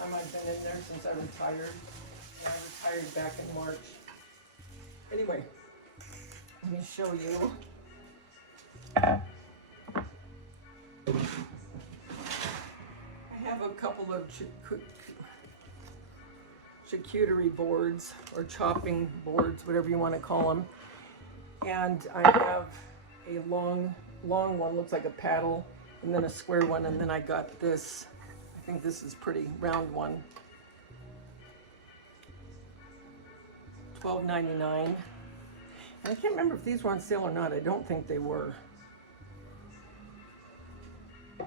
time I've been in there since I retired. And I retired back in March. Anyway, let me show you. I have a couple of charcuterie boards or chopping boards, whatever you want to call them. And I have a long one, looks like a paddle, and then a square one, and then I got this. I think this is pretty round one. $12.99. And I can't remember if these were on sale or not. I don't think they were. I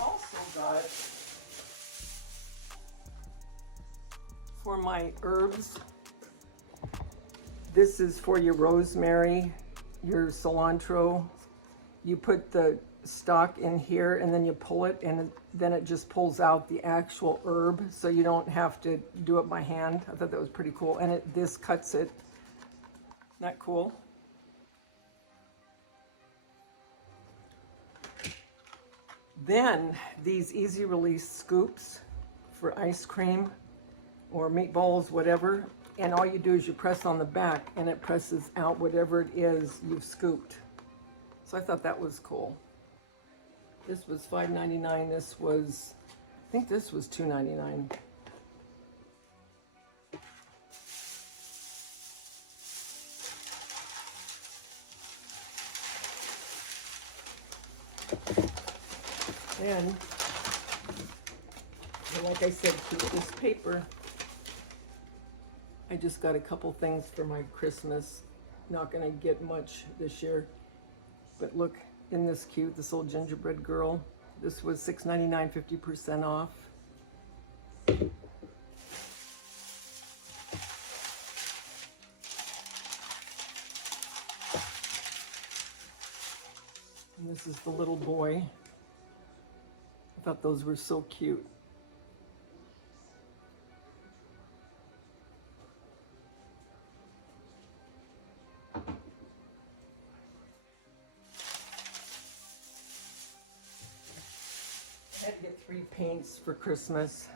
also got, for my herbs, this is for your rosemary, your cilantro. You put the stalk in here and then you pull it, and then it just pulls out the actual herb, so you don't have to do it by hand. I thought that was pretty cool. And this cuts it. Isn't that cool? Then these easy release scoops for ice cream or meatballs, whatever. And all you do is you press on the back and it presses out whatever it is you've scooped. So I thought that was cool. This was $5.99. This was, I think this was $2.99. Then, like I said, keep this paper. I just got a couple things for my Christmas. Not gonna get much this year, but look, isn't this cute? This little gingerbread girl. This was $6.99, 50% off. And this is the little boy. I thought those were so cute. I had to get 3 paints for Christmas.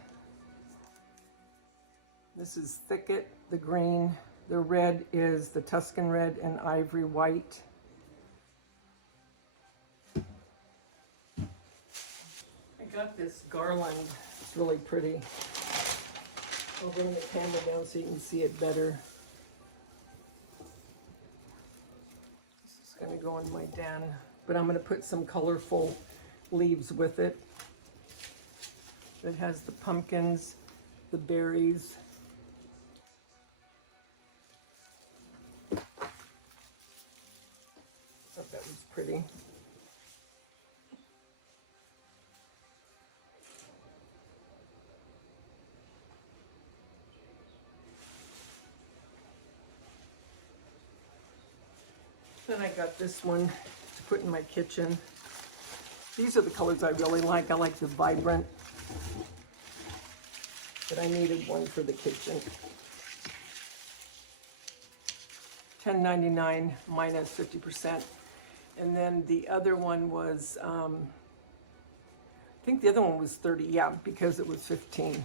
This is Thicket, the green. The red is the Tuscan red and ivory white. I got this garland. It's really pretty. I'll bring the camera down so you can see it better. This is going to go in my den, but I'm going to put some colorful leaves with it. It has the pumpkins, the berries. I thought that was pretty. Then I got this one to put in my kitchen. These are the colors I really like. I like the vibrant, but I needed one for the kitchen. $10.99 minus 50%. And then the other one was, I think the other one was 30, yeah, because it was 15.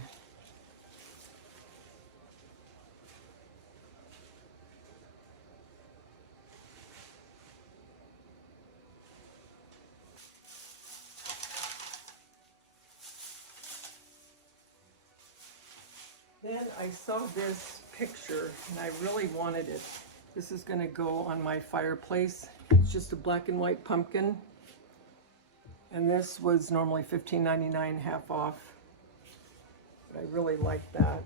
Then I saw this picture and I really wanted it. This is going to go on my fireplace. It's just a black and white pumpkin. And this was normally $15.99, half off. But I really like that.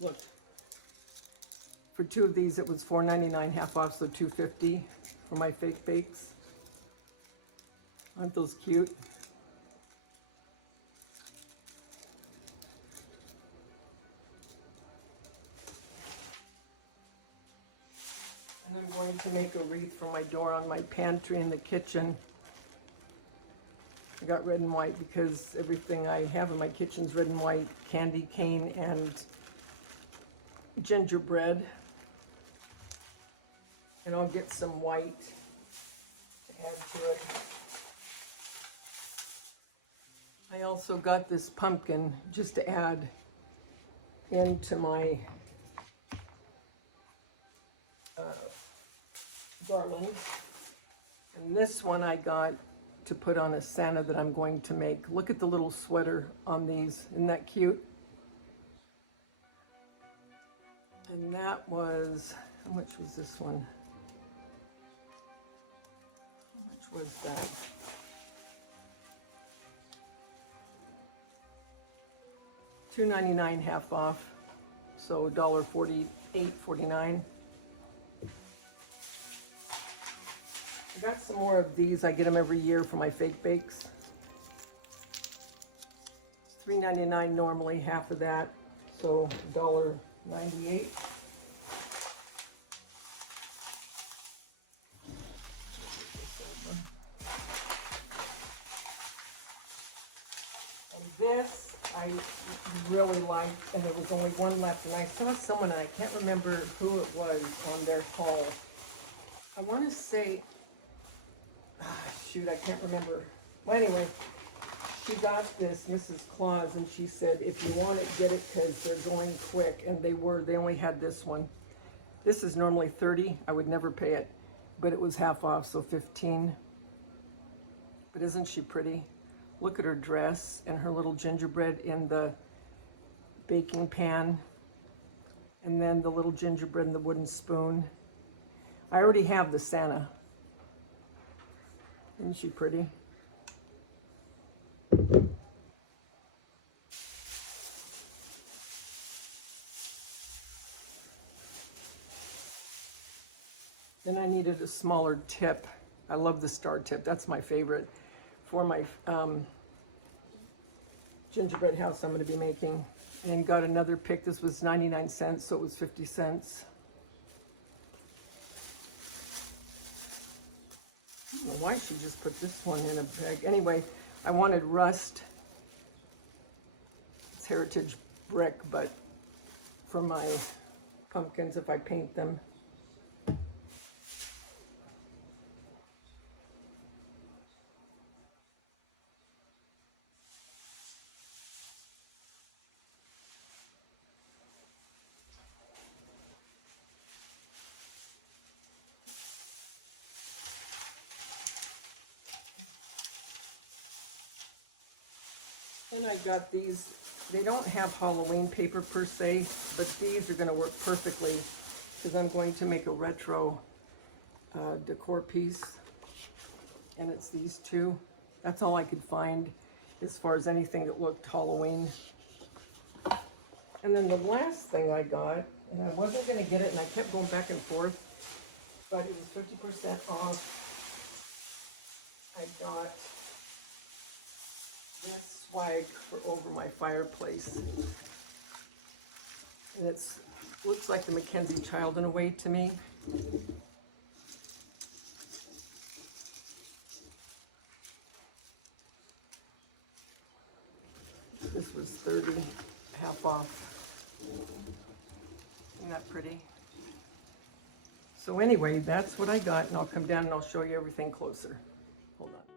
Look. For 2 of these it was $4.99, half off, so $2.50 for my fake bakes. Aren't those cute? And I'm going to make a wreath for my door on my pantry in the kitchen. I got red and white because everything I have in my kitchen is red and white, candy cane and gingerbread. And I'll get some white to add to it. I also got this pumpkin just to add into my garland. And this one I got to put on a Santa that I'm going to make. Look at the little sweater on these. Isn't that cute? And that was, how much was this one? How much was that? $2.99 half off, so $1.48.49. I got some more of these. I get them every year for my fake bakes. $3.99 normally, half of that, so $1.98. And this I really liked, and there was only one left, and I saw someone, and I can't remember who it was, on their haul. I want to say, shoot, I can't remember. Well, anyway, she got this, Mrs. Claus, and she said, if you want it, get it, because they're going quick, and they only had this one. This is normally $30. I would never pay it, but it was half off, so $15. But isn't she pretty? Look at her dress and her little gingerbread in the baking pan, and then the little gingerbread in the wooden spoon. I already have the Santa. Isn't she pretty? Then I needed a smaller tip. I love the star tip. That's my favorite for my gingerbread house I'm going to be making. And got another pick. This was 99 cents, so it was 50 cents. I don't know why she just put this one in a bag. Anyway, I wanted rust. It's heritage brick, but for my pumpkins, if I paint them. And I got these. They don't have Halloween paper per se, but these are going to work perfectly because I'm going to make a retro decor piece. And it's these two. That's all I could find as far as anything that looked Halloween. And then the last thing I got, and I wasn't going to get it, and I kept going back and forth, but it was 50% off. I got this swag for over my fireplace. And it's looks like the Mackenzie child in a way to me. This was 30, half off. Isn't that pretty? So anyway, that's what I got, and I'll come down and I'll show you everything closer. Hold on.